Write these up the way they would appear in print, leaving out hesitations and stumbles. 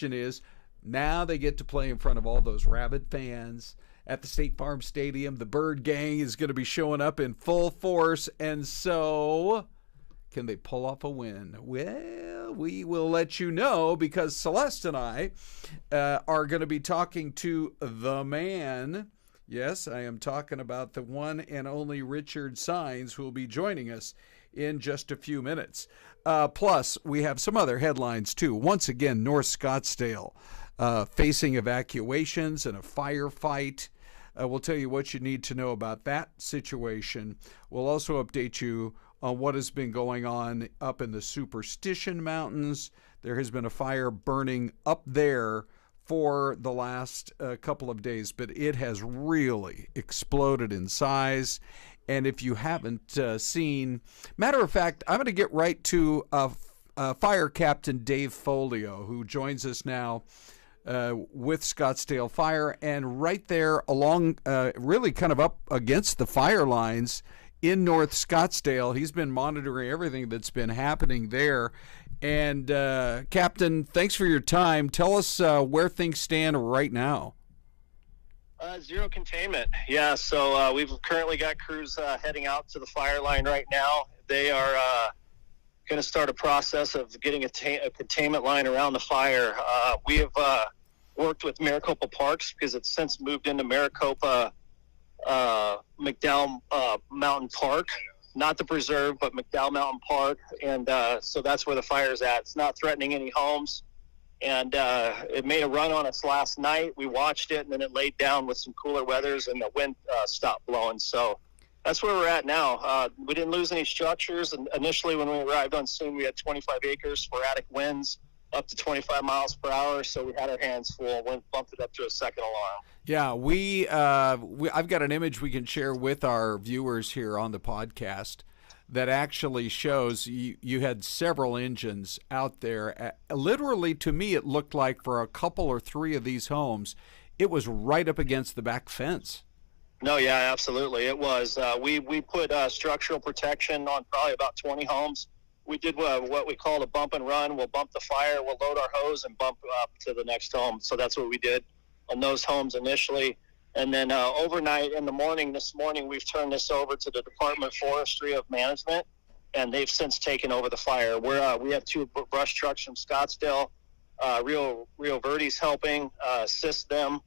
question is, now they get to play in front of all those rabid fans at the State Farm Stadium. The Bird Gang is going to be showing up in full force. And so, can they pull off a win? Well, we will let you know, because Celeste and I are going to be talking to the man. Yes, I am talking about the one and only Richard Sines, who will be joining us in just a few minutes. Plus, we have some other headlines, too. Once again, North Scottsdale facing evacuations and a firefight. We'll tell you what you need to know about that situation. We'll also update you on what has been going on up in the Superstition Mountains. There has been a fire burning up there for the last couple of days, but it has really exploded in size. And if you haven't seen, matter of fact, I'm going to get right to Fire Captain Dave Folio, who joins us now with Scottsdale Fire, and right there along, really kind of up against the fire lines in North Scottsdale. He's been monitoring everything that's been happening there. And Captain, thanks for your time. Tell us where things stand right now. Zero containment. Yeah, so we've currently got crews heading out to the fire line right now. They are going to start a process of getting a containment line around the fire. We have worked with Maricopa Parks, because it's since moved into Maricopa McDowell Mountain Park. Not the preserve, but McDowell Mountain Park. And so that's where the fire's at. It's not threatening any homes. And it made a run on us last night. We watched it, and then it laid down with some cooler weathers, and the wind stopped blowing. So that's where we're at now. We didn't lose any structures. And initially, when we arrived on scene, we had 25 acres, sporadic winds up to 25 miles per hour. So we had our hands full. We bumped it up to a second alarm. Yeah, I've got an image we can share with our viewers here on the podcast that actually shows you had several engines out there. Literally, to me, it looked like for a couple or three of these homes, it was right up against the back fence. No, yeah, absolutely. It was. We put structural protection on probably about 20 homes. We did what we call a bump and run. We'll bump the fire, we'll load our hose, and bump up to the next home. So that's what we did on those homes initially. And then overnight in the morning, this morning, we've turned this over to the Department of Forestry of Management, and they've since taken over the fire. We have two brush trucks from Scottsdale. Rio Verde's helping assist them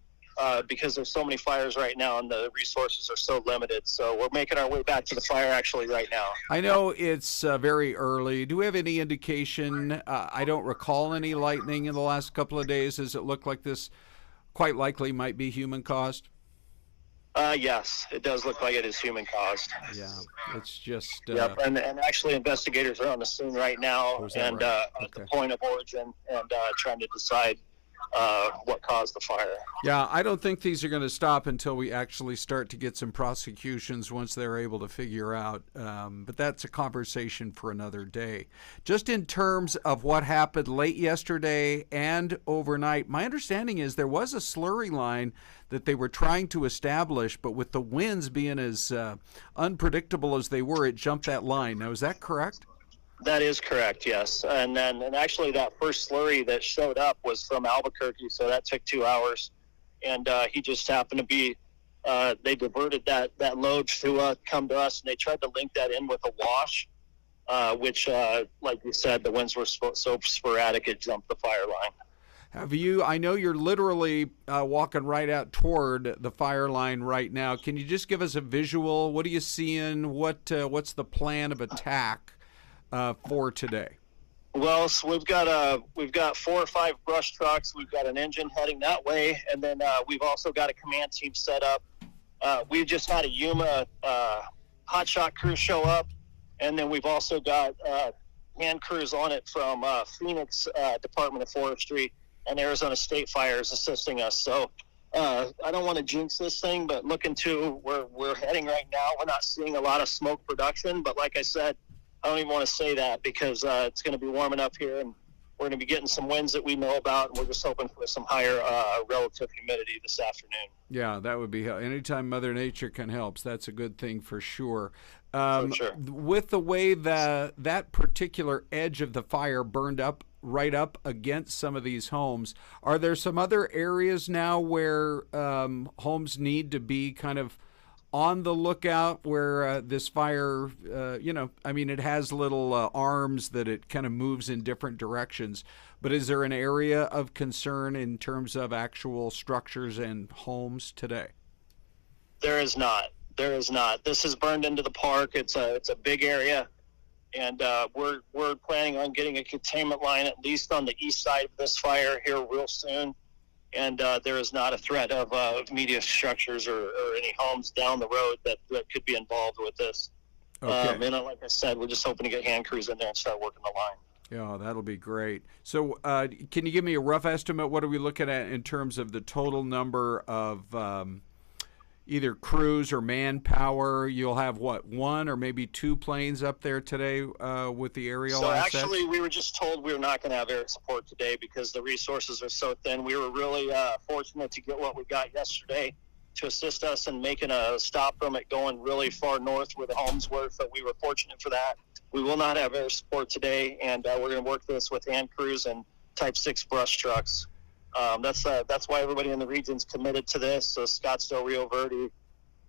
because there's so many fires right now, and the resources are so limited. So we're making our way back to the fire actually right now. I know it's very early. Do we have any indication? I don't recall any lightning in the last couple of days. Does it look like this quite likely might be human-caused? Yes, it does look like it is human-caused. Yeah, it's just... Yep, and actually investigators are on the scene right now and right? at the point of origin and trying to decide what caused the fire. Yeah, I don't think these are going to stop until we actually start to get some prosecutions once they're able to figure out. But that's a conversation for another day. Just in terms of what happened late yesterday and overnight, my understanding is there was a slurry line that they were trying to establish, but with the winds being as unpredictable as they were, it jumped that line. Now, is that correct? That is correct, yes. And actually that first slurry that showed up was from Albuquerque, so that took 2 hours. And he just happened to be, they diverted that load to come to us, and they tried to link that in with a wash, which, like you said, the winds were so sporadic it jumped the fire line. I know you're literally walking right out toward the fire line right now. Can you just give us a visual? What are you seeing? What's the plan of attack for today? Well, so we've got 4 or 5 brush trucks. We've got an engine heading that way, and then we've also got a command team set up. We've just had a Yuma hotshot crew show up, and then we've also got hand crews on it from Phoenix Department of Forestry and Arizona State Fires assisting us. So I don't want to jinx this thing, but looking to where we're heading right now, we're not seeing a lot of smoke production, but like I said, I don't even want to say that because it's going to be warming up here, and we're going to be getting some winds that we know about, and we're just hoping for some higher relative humidity this afternoon. Yeah, that would be anytime Mother Nature can help. That's a good thing for sure. For sure. With the way that particular edge of the fire burned up right up against some of these homes. Are there some other areas now where homes need to be kind of on the lookout where this fire, it has little arms that it kind of moves in different directions. But is there an area of concern in terms of actual structures and homes today? There is not. There is not. This is burned into the park. It's a big area, and we're planning on getting a containment line at least on the east side of this fire here real soon. And there is not a threat of immediate structures or any homes down the road that could be involved with this. Okay. And like I said, we're just hoping to get hand crews in there and start working the line. Yeah, that'll be great. So can you give me a rough estimate? What are we looking at in terms of the total number of either crews or manpower? You'll have, one or maybe two planes up there today with the aerial assets? Actually, we were just told we were not going to have air support today because the resources are so thin. We were really fortunate to get what we got yesterday to assist us in making a stop from it going really far north where the homes were, so we were fortunate for that. We will not have air support today, and we're going to work this with hand crews and Type 6 brush trucks. That's why everybody in the region's committed to this. Scottsdale, Rio Verde,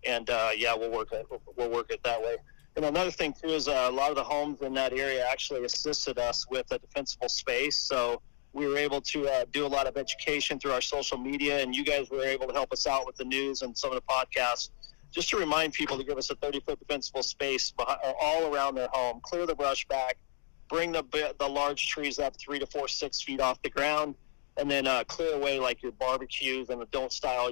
and we'll work it that way. And another thing too is a lot of the homes in that area actually assisted us with a defensible space. So we were able to do a lot of education through our social media, and you guys were able to help us out with the news and some of the podcasts, just to remind people to give us a 30-foot defensible space all around their home, clear the brush back, bring the large trees up 3 to 4, 6 feet off the ground, and then clear away like your barbecues, and don't stop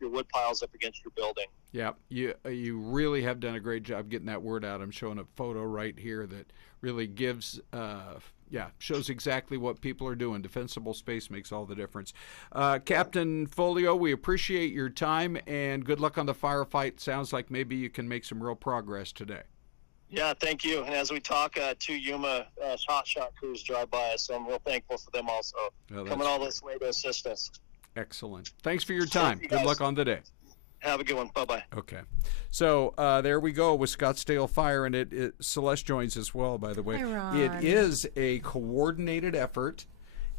your wood piles up against your building. Yeah, you really have done a great job getting that word out. I'm showing a photo right here that really gives shows exactly what people are doing. Defensible space makes all the difference. Captain Folio, we appreciate your time, and good luck on the firefight. Sounds like maybe you can make some real progress today. Yeah, thank you. And as we talk, 2 Yuma hot shot crews drive by us, so I'm real thankful for them also, coming all this way to assist us. Excellent. Thanks for your time. Good luck on the day. Have a good one. Bye-bye. Okay. So there we go with Scottsdale Fire, and Celeste joins as well, by the way. Hi, Ron. It is a coordinated effort,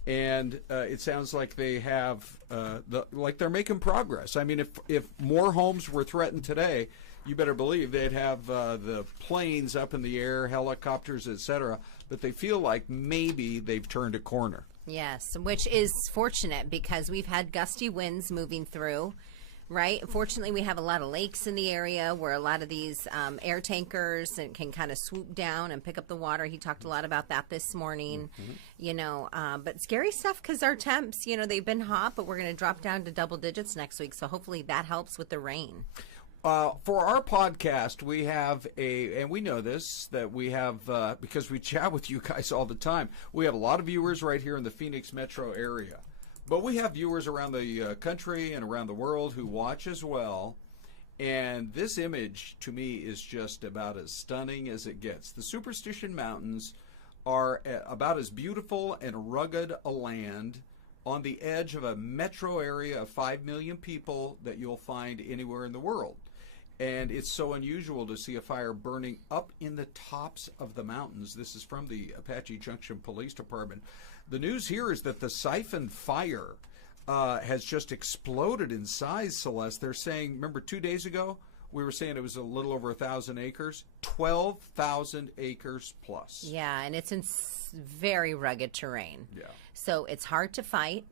and it sounds like they have, they're making progress. I mean, if more homes were threatened today, you better believe they'd have the planes up in the air, helicopters, etc. But they feel like maybe they've turned a corner. Yes, which is fortunate because we've had gusty winds moving through, right? Fortunately, we have a lot of lakes in the area where a lot of these air tankers can kind of swoop down and pick up the water. He talked a lot about that this morning, but scary stuff because our temps, they've been hot, but we're going to drop down to double digits next week. So hopefully that helps with the rain. For our podcast, we have and we know this, that we have, because we chat with you guys all the time, we have a lot of viewers right here in the Phoenix metro area. But we have viewers around the country and around the world who watch as well. And this image, to me, is just about as stunning as it gets. The Superstition Mountains are about as beautiful and rugged a land on the edge of a metro area of 5 million people that you'll find anywhere in the world. And it's so unusual to see a fire burning up in the tops of the mountains. This is from the Apache Junction Police Department. The news here is that the siphon fire has just exploded in size, Celeste. They're saying, remember 2 days ago, we were saying it was a little over 1,000 acres, 12,000 acres plus. Yeah, and it's in very rugged terrain. Yeah. So it's hard to fight.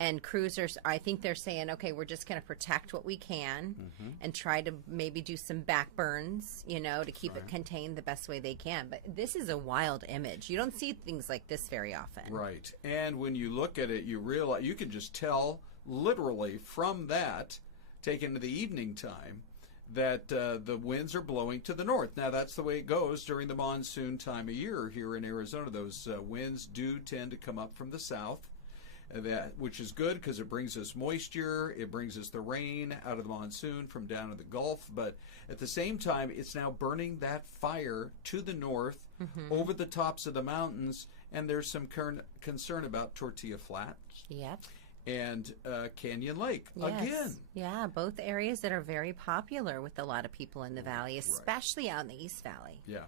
And cruisers, I think they're saying, okay, we're just going to protect what we can and try to maybe do some back burns, to keep it contained the best way they can. But this is a wild image. You don't see things like this very often. Right. And when you look at it, you realize you can just tell literally from that, taken to the evening time, that the winds are blowing to the north. Now, that's the way it goes during the monsoon time of year here in Arizona. Those winds do tend to come up from the south. Which is good because it brings us moisture, it brings us the rain out of the monsoon from down in the Gulf, but at the same time, it's now burning that fire to the north over the tops of the mountains, and there's some concern about tortilla flats. Yep. and Canyon Lake Yes. again. Yeah, both areas that are very popular with a lot of people in the valley, especially out in the East Valley. Yeah.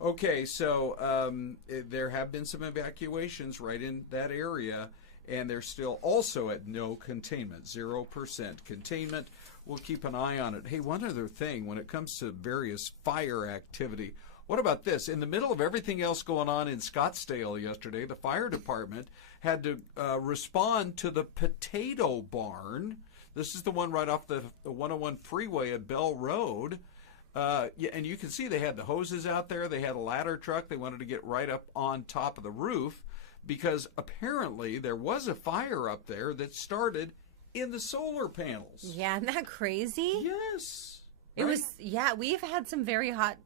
Okay, so there have been some evacuations right in that area, and they're still also at no containment, 0% containment. We'll keep an eye on it. Hey, one other thing, when it comes to various fire activity, what about this? In the middle of everything else going on in Scottsdale yesterday, the fire department had to respond to the potato barn. This is the one right off the 101 freeway at Bell Road. Yeah, and you can see they had the hoses out there. They had a ladder truck. They wanted to get right up on top of the roof because apparently there was a fire up there that started in the solar panels. Yeah, isn't that crazy? Yes. It was, yeah, we've had some very hot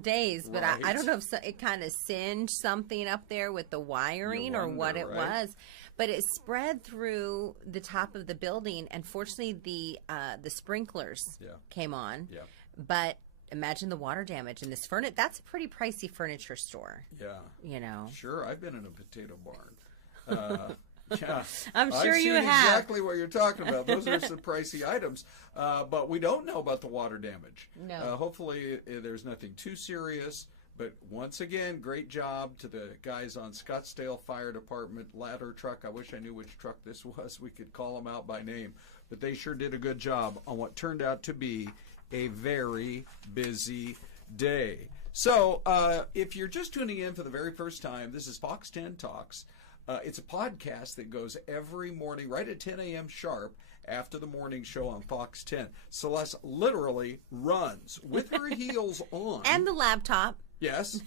days, but Right. I don't know if it kind of singed something up there with the wiring or what it right? was. But it spread through the top of the building, and fortunately the sprinklers came on. Yeah. But imagine the water damage in this furniture. That's a pretty pricey furniture store. Yeah. You know. Sure, I've been in a potato barn. Yeah, I'm sure I've you seen have. exactly what you're talking about. Those are some pricey items, but we don't know about the water damage. No. Hopefully, there's nothing too serious. But once again, great job to the guys on Scottsdale Fire Department ladder truck. I wish I knew which truck this was. We could call them out by name, but they sure did a good job on what turned out to be a very busy day. So, if you're just tuning in for the very first time, this is Fox 10 Talks. It's a podcast that goes every morning right at 10 a.m. sharp after the morning show on Fox 10. Celeste literally runs with her heels on. And the laptop. Yes.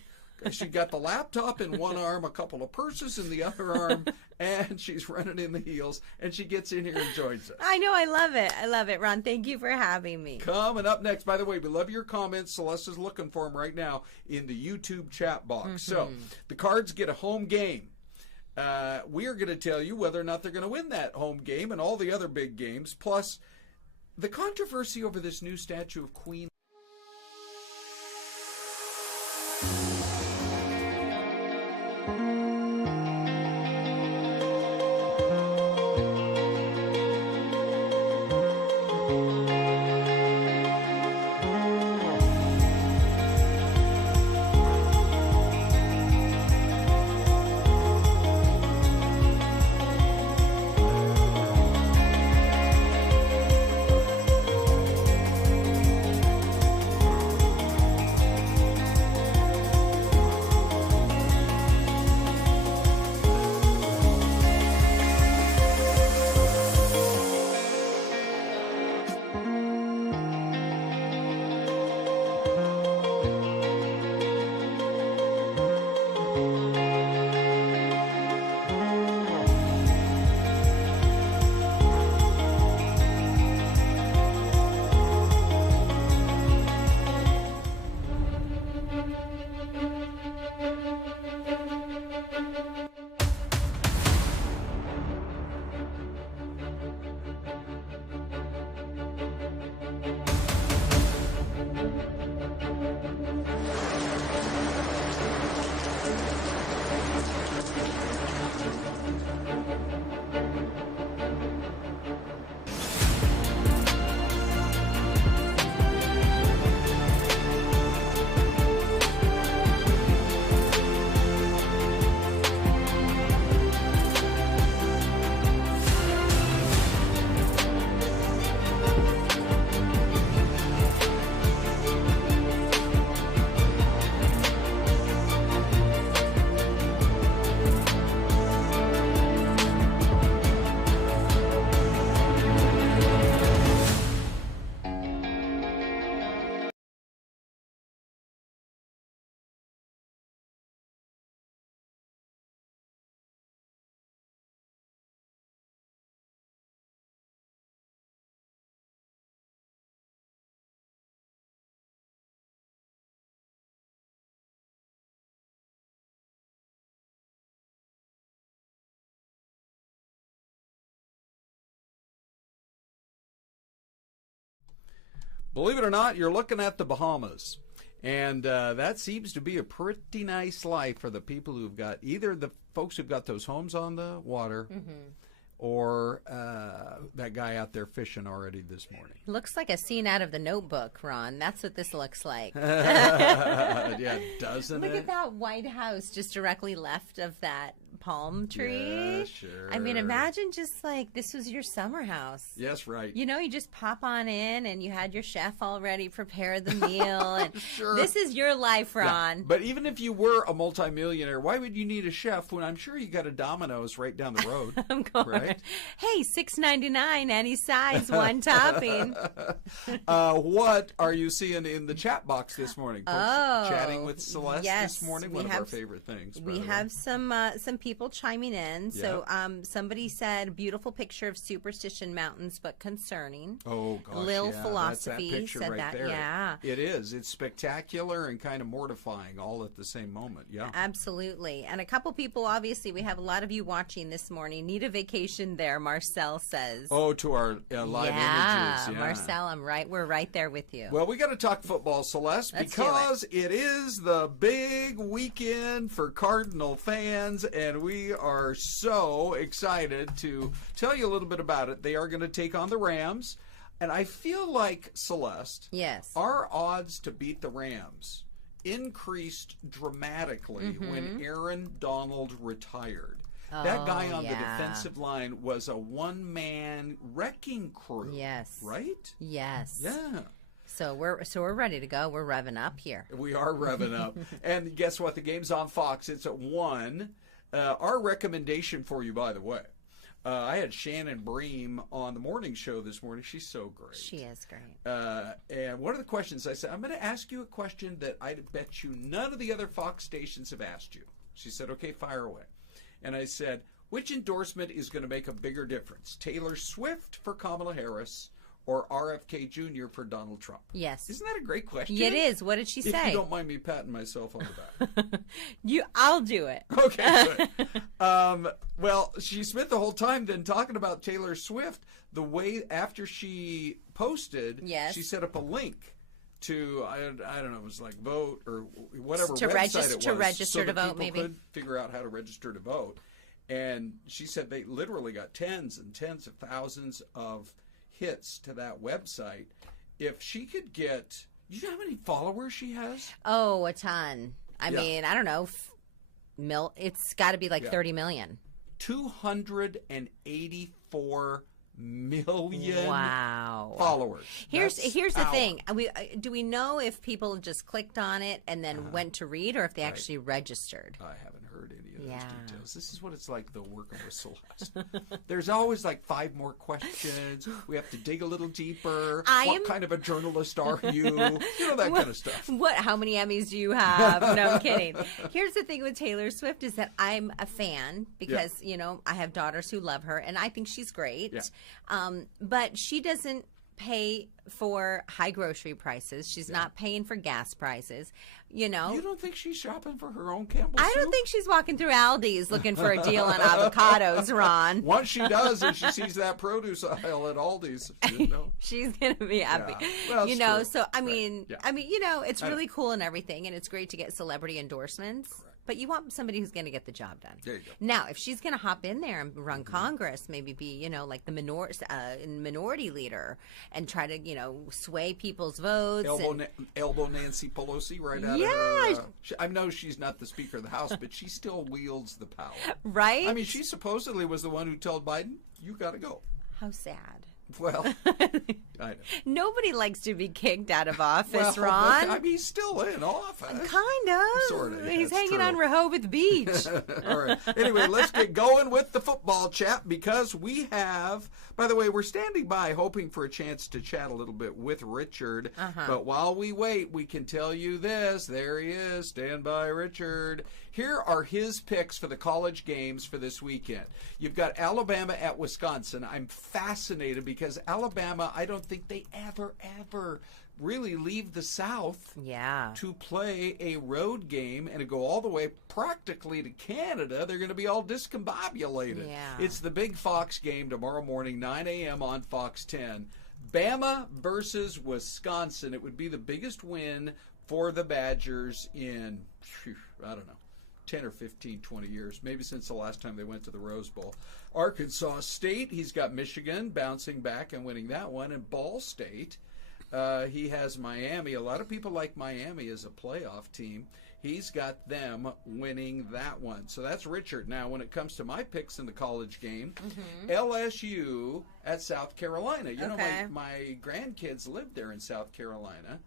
She got the laptop in one arm, a couple of purses in the other arm, and she's running in the heels, and she gets in here and joins us. I know. I love it. I love it, Ron. Thank you for having me. Coming up next, by the way, we love your comments. Celeste is looking for them right now in the YouTube chat box. So the Cards get a home game. We are going to tell you whether or not they're going to win that home game and all the other big games, plus the controversy over this new statue of Queen. Believe it or not, you're looking at the Bahamas. And that seems to be a pretty nice life for the people who've got either the folks who've got those homes on the water or that guy out there fishing already this morning. Looks like a scene out of The Notebook, Ron. That's what this looks like. Yeah, doesn't it? Look at that White House just directly left of that palm tree. Yeah, sure. I mean, imagine just like this was your summer house. Yes, right. You know, you just pop on in and you had your chef already prepare the meal. And Sure. This is your life, Ron. Yeah. But even if you were a multimillionaire, why would you need a chef when I'm sure you got a Domino's right down the road? I'm going, right? Hey, $6.99, any size, one topping. What are you seeing in the chat box this morning? Folks chatting with Celeste yes, this morning. One of our favorite things. We have some people chiming in. So somebody said, beautiful picture of Superstition Mountains, but concerning. Oh, gosh, Lil yeah. Philosophy That's that picture said right that. there. Yeah. It is. It's spectacular and kind of mortifying all at the same moment. Yeah. Absolutely. And a couple people, obviously, we have a lot of you watching this morning. Need a vacation there, Marcel says. Oh, to our live images. Yeah, Marcel, we're right there with you. Well, we got to talk football, Celeste, because it is the big weekend for Cardinal fans, and we are so excited to tell you a little bit about it. They are going to take on the Rams, and I feel like, Celeste, yes, our odds to beat the Rams increased dramatically when Aaron Donald retired. That guy on the defensive line was a one-man wrecking crew. Yes. Right? Yes. Yeah. So we're ready to go. We're revving up here. We are revving up. And guess what? The game's on Fox. It's at 1. Our recommendation for you, by the way, I had Shannon Bream on the morning show this morning. She's so great. She is great. And one of the questions I said, I'm going to ask you a question that I bet you none of the other Fox stations have asked you. She said, okay, fire away. And I said, which endorsement is going to make a bigger difference? Taylor Swift for Kamala Harris or RFK Jr. for Donald Trump? Yes. Isn't that a great question? It is. What did she say? If you don't mind me patting myself on the back. I'll do it. Okay, good. Well, she spent the whole time then talking about Taylor Swift. The way after she posted, she set up a link to, I don't know, it was like vote or whatever to website register, it was. To register so to vote, people maybe. could figure out how to register to vote. And she said they literally got tens and tens of thousands of hits to that website. If she could get, you know how many followers she has? Oh, a ton. I mean, I don't know. It's got to be like 30 million. 284 million followers. Here's the thing. Do we know if people just clicked on it and then went to read, or if they actually registered? I haven't heard any of those details. This is what it's like, though, working with Celeste. There's always like 5 more questions. We have to dig a little deeper. What kind of a journalist are you? You know, that kind of stuff. How many Emmys do you have? No, I'm kidding. Here's the thing with Taylor Swift is that I'm a fan because, you know, I have daughters who love her, and I think she's great. Yeah. But she doesn't pay for high grocery prices. She's not paying for gas prices. You know, you don't think she's shopping for her own Campbell's soup? I don't think she's walking through Aldi's looking for a deal on avocados, Ron. Once she does, and she sees that produce aisle at Aldi's, you know, she's gonna be happy. Yeah. Well, you know, true. So I mean, you know, it's really cool and everything, and it's great to get celebrity endorsements. Correct. But you want somebody who's going to get the job done. There you go. Now, if she's going to hop in there and run Congress, maybe be, you know, like the minority leader and try to, you know, sway people's votes. Elbow Nancy Pelosi right out of her. I know she's not the Speaker of the House, but she still wields the power. Right? I mean, she supposedly was the one who told Biden, you got to go. How sad. Well, I know. Nobody likes to be kicked out of office, Ron. I mean, he's still in office. Kind of. Sort of. He's hanging on Rehoboth Beach. All right. Anyway, let's get going with the football chat because we have, by the way, we're standing by hoping for a chance to chat a little bit with Richard. But while we wait, we can tell you this. There he is. Stand by, Richard. Here are his picks for the college games for this weekend. You've got Alabama at Wisconsin. I'm fascinated because Alabama, I don't think they ever really leave the South to play a road game and to go all the way practically to Canada. They're going to be all discombobulated. It's the big Fox game tomorrow morning, 9 a.m. on Fox 10. Bama versus Wisconsin. It would be the biggest win for the Badgers in, I don't know, 10 or 15, 20 years, maybe since the last time they went to the Rose Bowl. Arkansas State, he's got Michigan bouncing back and winning that one. And Ball State, he has Miami. A lot of people like Miami as a playoff team. He's got them winning that one. So that's Richard. Now, when it comes to my picks in the college game, LSU at South Carolina. You know, my grandkids live there in South Carolina.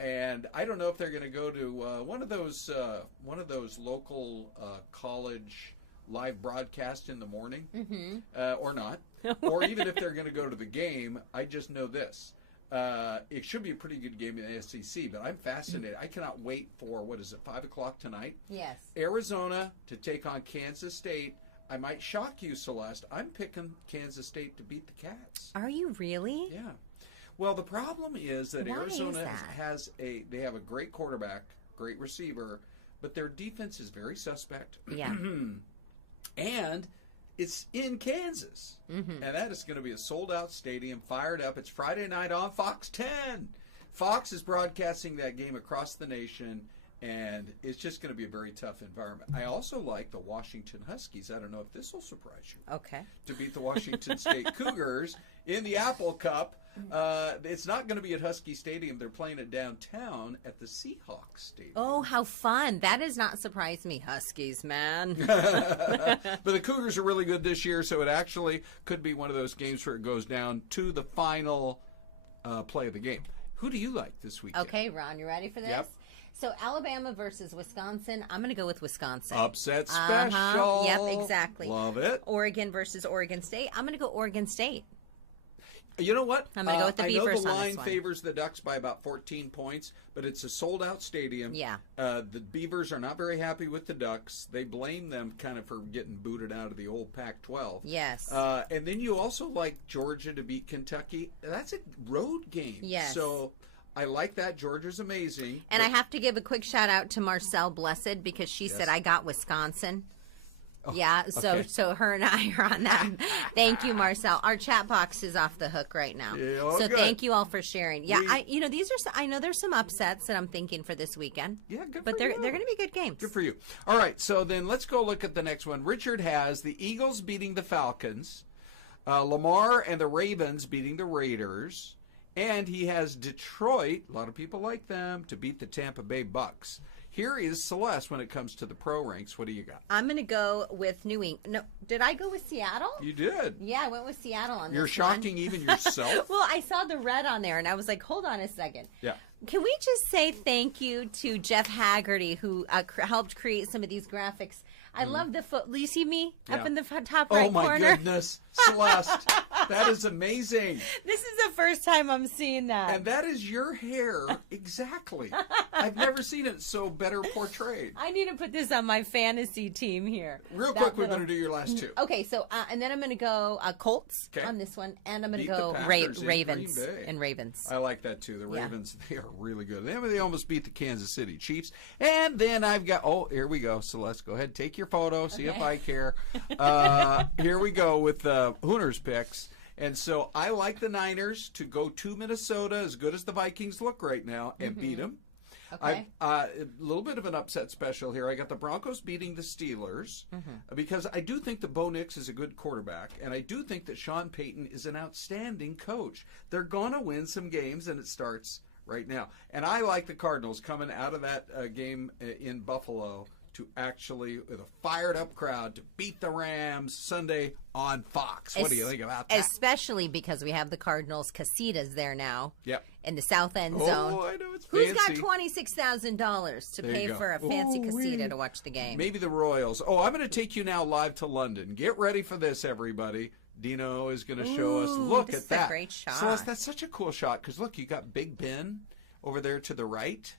And I don't know if they're going to go to one of those local college live broadcasts in the morning or not. Or even if they're going to go to the game, I just know this. It should be a pretty good game in the SEC, but I'm fascinated. I cannot wait for, 5 o'clock tonight? Yes. Arizona to take on Kansas State. I might shock you, Celeste. I'm picking Kansas State to beat the Cats. Are you really? Yeah. Well, the problem is that Why Arizona is that? they have a great quarterback, great receiver, but their defense is very suspect. Yeah. And it's in Kansas. And that is going to be a sold-out stadium, fired up. It's Friday night on Fox 10. Fox is broadcasting that game across the nation, and it's just going to be a very tough environment. I also like the Washington Huskies. I don't know if this will surprise you. Okay. To beat the Washington State Cougars in the Apple Cup. It's not going to be at Husky Stadium. They're playing it downtown at the Seahawks Stadium. Oh, how fun. That does not surprise me. Huskies, man. But the Cougars are really good this year, so it actually could be one of those games where it goes down to the final play of the game. Who do you like this weekend? Okay, Ron, you ready for this? Yep. So Alabama versus Wisconsin. I'm going to go with Wisconsin. Upset special. Yep, exactly. Love it. Oregon versus Oregon State. I'm going to go Oregon State. You know what? I'm going to go with the Beavers on this one. I know the line favors the Ducks by about 14 points, but it's a sold-out stadium. Yeah. The Beavers are not very happy with the Ducks. They blame them kind of for getting booted out of the old Pac-12. Yes. And then you also like Georgia to beat Kentucky. That's a road game. Yes. So I like that. Georgia's amazing. And I have to give a quick shout-out to Marcel Blessed because she said I got Wisconsin. Oh, yeah, so her and I are on that. Thank you, Marcel. Our chat box is off the hook right now. Yeah, so good. Thank you all for sharing. Yeah, I know there's some upsets that I'm thinking for this weekend. Yeah, good. But they're going to be good games. Good for you. All right, so then let's go look at the next one. Richard has the Eagles beating the Falcons, Lamar and the Ravens beating the Raiders, and he has Detroit. A lot of people like them to beat the Tampa Bay Bucks. Here is Celeste when it comes to the pro ranks. What do you got? I'm going to go with New England. No, did I go with Seattle? You did. Yeah, I went with Seattle on You're this shocking one. even yourself. Well, I saw the red on there, and I was like, hold on a second. Yeah. Can we just say thank you to Jeff Haggerty, who helped create some of these graphics? I love the foot. Do you see me up in the top right corner? Oh, my goodness. Celeste, that is amazing. This is the first time I'm seeing that. And that is your hair exactly. I've never seen it so better portrayed. I need to put this on my fantasy team here. Real quick, we're going to do your last two. Okay, so and then I'm going to go Colts on this one, and I'm going to go Ravens and Ravens. I like that too. The Ravens, they are really good. They almost beat the Kansas City Chiefs. And then I've got, here we go. So let's go ahead, take your photo, see if I care. Here we go with Hooners picks. And so I like the Niners to go to Minnesota, as good as the Vikings look right now, and beat them. Okay. A little bit of an upset special here. I got the Broncos beating the Steelers because I do think that Bo Nix is a good quarterback, and I do think that Sean Payton is an outstanding coach. They're going to win some games, and it starts right now. And I like the Cardinals coming out of that game in Buffalo to actually, with a fired-up crowd, to beat the Rams Sunday on Fox. What do you think about that? Especially because we have the Cardinals casitas there now. Yep. In the south end zone. Oh, I know, it's fancy. Who's got $26,000 to pay for a fancy casita to watch the game? Maybe the Royals. Oh, I'm going to take you now live to London. Get ready for this, everybody. Dino is going to show us. Look at that. This is a great shot. Celeste, that's such a cool shot because, look, you got Big Ben over there to the right.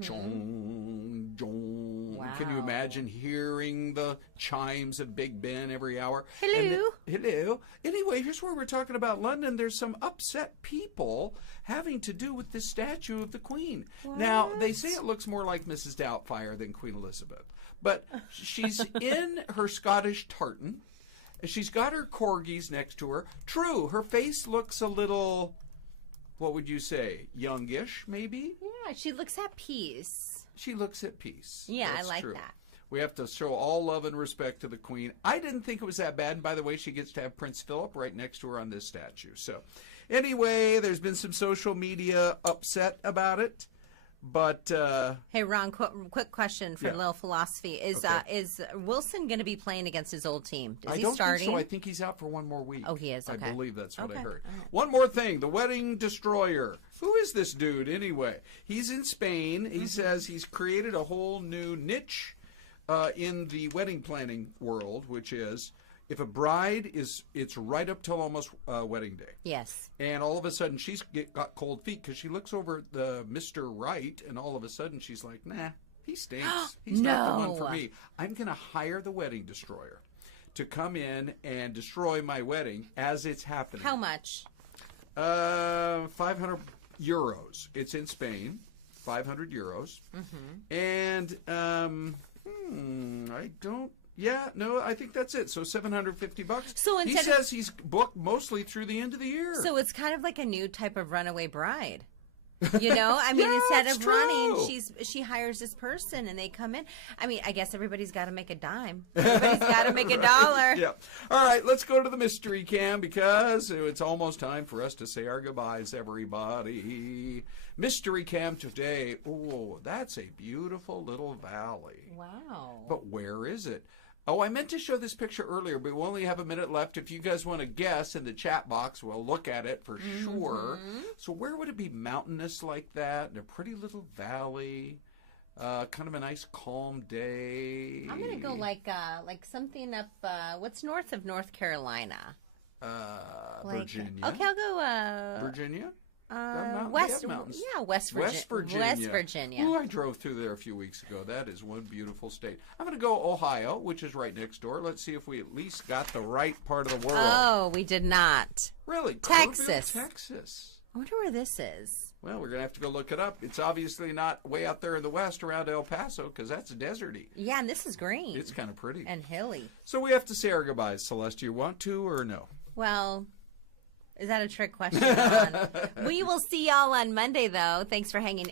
Jong, jong. Wow. Can you imagine hearing the chimes of Big Ben every hour? Hello. Hello. Anyway, here's where we're talking about London. There's some upset people having to do with this statue of the Queen. What? Now, they say it looks more like Mrs. Doubtfire than Queen Elizabeth. But she's in her Scottish tartan. She's got her corgis next to her. True, her face looks a little, what would you say, youngish, maybe? Yeah, she looks at peace. She looks at peace. Yeah, That's I like true. that. We have to show all love and respect to the Queen. I didn't think it was that bad. And by the way, she gets to have Prince Philip right next to her on this statue. So anyway, there's been some social media upset about it. But hey, Ron, quick question for Yeah. a little philosophy: is Wilson going to be playing against his old team? Is I he don't starting? think so. I think he's out for one more week. Oh, he is? Okay. I believe that's what I Okay. heard. All right. One more thing. The Wedding Destroyer. Who is this dude anyway? He's in Spain. He says he's created a whole new niche in the wedding planning world, which is if a bride it's right up till almost wedding day. Yes. And all of a sudden she's got cold feet because she looks over at the Mr. Right, and all of a sudden she's like, nah, he stinks. He's not the one for me. I'm going to hire the Wedding Destroyer to come in and destroy my wedding as it's happening. How much? 500 euros. It's in Spain. 500 euros. Mm-hmm. And I don't. Yeah, no, I think that's it. So $750. So he says he's booked mostly through the end of the year. So it's kind of like a new type of runaway bride. You know, I mean, Yeah, instead it's of true. running, she hires this person and they come in. I mean, I guess everybody's got to make a dime. Everybody's got to make a dollar. Yeah. All right, let's go to the mystery cam because it's almost time for us to say our goodbyes, everybody. Mystery cam today. Oh, that's a beautiful little valley. Wow. But where is it? Oh, I meant to show this picture earlier, but we only have a minute left. If you guys want to guess in the chat box, we'll look at it for sure. So where would it be mountainous like that in a pretty little valley? Kind of a nice calm day. I'm gonna go like something up. What's north of North Carolina? Virginia. Okay, I'll go. Virginia? West. Mountains. Yeah, West Virginia. West Virginia. Ooh, I drove through there a few weeks ago. That is one beautiful state. I'm going to go Ohio, which is right next door. Let's see if we at least got the right part of the world. Oh, we did not. Really? Texas. Kerrville, Texas. I wonder where this is. Well, we're going to have to go look it up. It's obviously not way out there in the west around El Paso because that's deserty. Yeah, and this is green. It's kind of pretty. And hilly. So we have to say our goodbyes. Celeste, you want to or no? Well, is that a trick question, Ron? We will see y'all on Monday, though. Thanks for hanging.